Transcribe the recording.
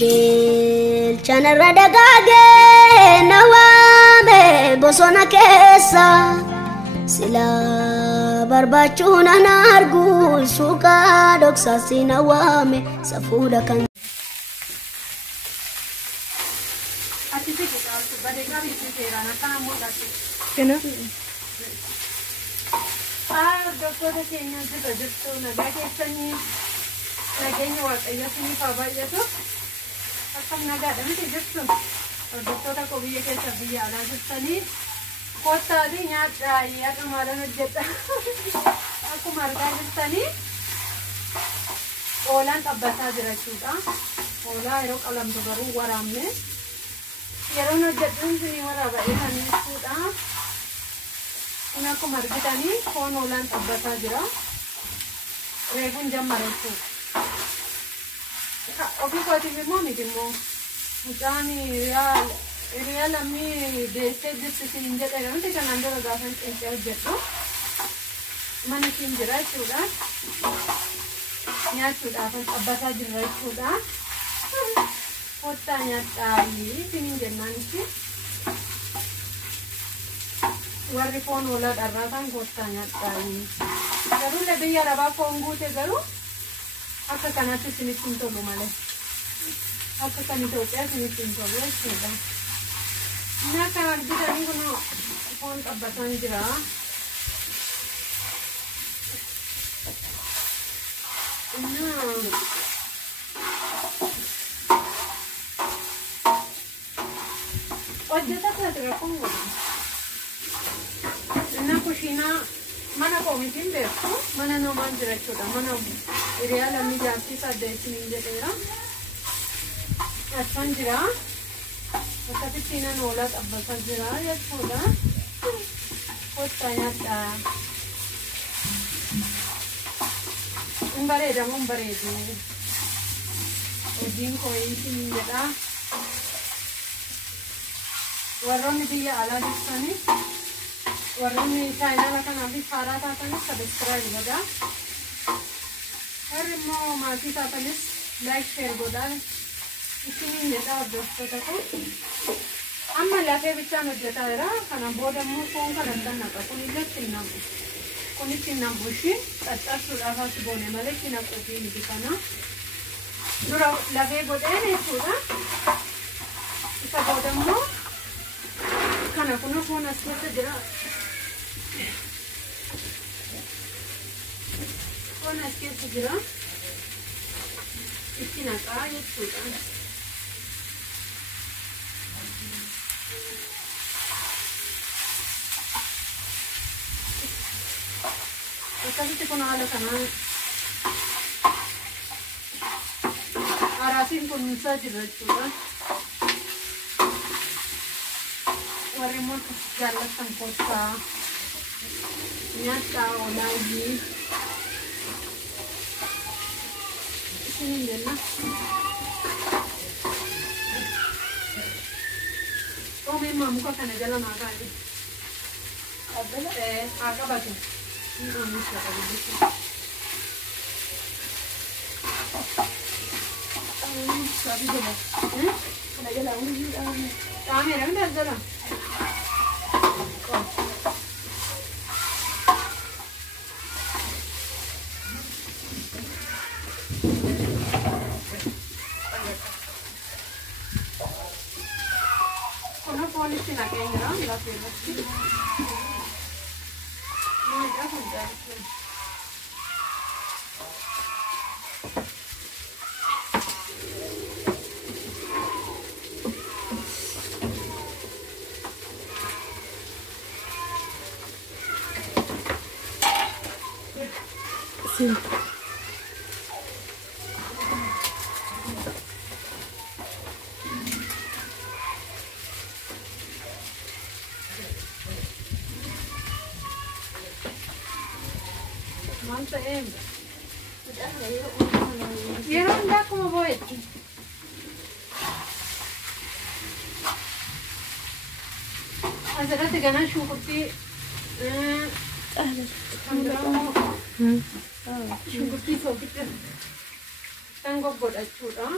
Jeel chanarra dagaagee nawaame bosona keessa sila barbaachuun ana argu suuqa dhoksaasi nawaame safuudha kan. Doktora keenya jirtu nagaa keessanii nageenya waaqayyo isiniif haa baay'atu. Akkam nagaadha miti jirtuun hordoftoota koo biyya keessa biyya alaa jirtanii kottaatii nyaadhaa yaada maalan hojjedha. Akkuma argaa jirtanii oolaan xabbataa jira jechuudha. Oolaa yeroo qalamtu garuu waraabne yeroo hojjedhuun isinii waraaba'ee kan jechuudha. Kun akkuma argitanii foon oolaan xabbataa jira. Reefuun jammara jechuudha. Ofii kootiif immoo miti immoo mucaan hiriyaa lammii deessee jirti isin jedhe wanti kanaan dura gaafa qeenxee hojjedhu mana isin jira jechuudha. Nyaachuudhaaf xabbataa jirra jechuudha. Kottaa nyaadhaayi isiniin jennaan itti. Warri foon oolaa dharraa kan kottaa nyaadhaayi. Garuu biyya arabaa foon guute garuu akka kanatti isinitti hin tolu malee. Akka kan Itoophiyaa isinitti hin tolu jechuudha. Inni akka argitanii kun foon xabbataan jira. Hojjeta kana rakkoon godhu. Inni kushiinaa mana koomitiin beeku mana namaan jira jechuudha. Mana hiriyaa lammii jaartii saddeetiin jedheera. Asan jira. Akkasitti nan oolaa xabbataa jira jechuudha. Kottaa nyaadhaa. Hin bareedamu hin bareedu. Hojiin kooyitiin jedha. Warroonni biyya alaa jirtanii warroonni chaayinaala kanaa fi haaraa taatanis sabiskiraayib godhaa. Warri immoo maatii taatanis laayik sheer godhaa. Isiniin jedhaa hordoftoota kun amma lafee bichaan hojjetaa jira. Kana booda immoo foon kana addan naqa. Kun illee ittiin namu. Kun ittiin namu ishii xaxxarsuudhaaf as goone malee ittiin naquufi miti kana. Dura lafee godheen jechuudha. Isa booda immoo kana kun foon as keessa jira. Foon as keessa jira. Itti naqaa jechuudha. Akkasitti kun haala kanaan araasiin kunuunsaa jira jechuudha. Warri immoo jaallattan kottaa nyaadhaa oolaayyii isiniin jenna. Oomeen muka kana jala maa kaa'e? Haa qabatu. Kuna polisi na kengira la pelasi. Ni da kunja. Sim. Manta em. Yeroo hundaa akkuma boo'etti. Asirratti ganaa shunkurtii kan biraammoo shunkurtii soogidda kan goggodhachuudha.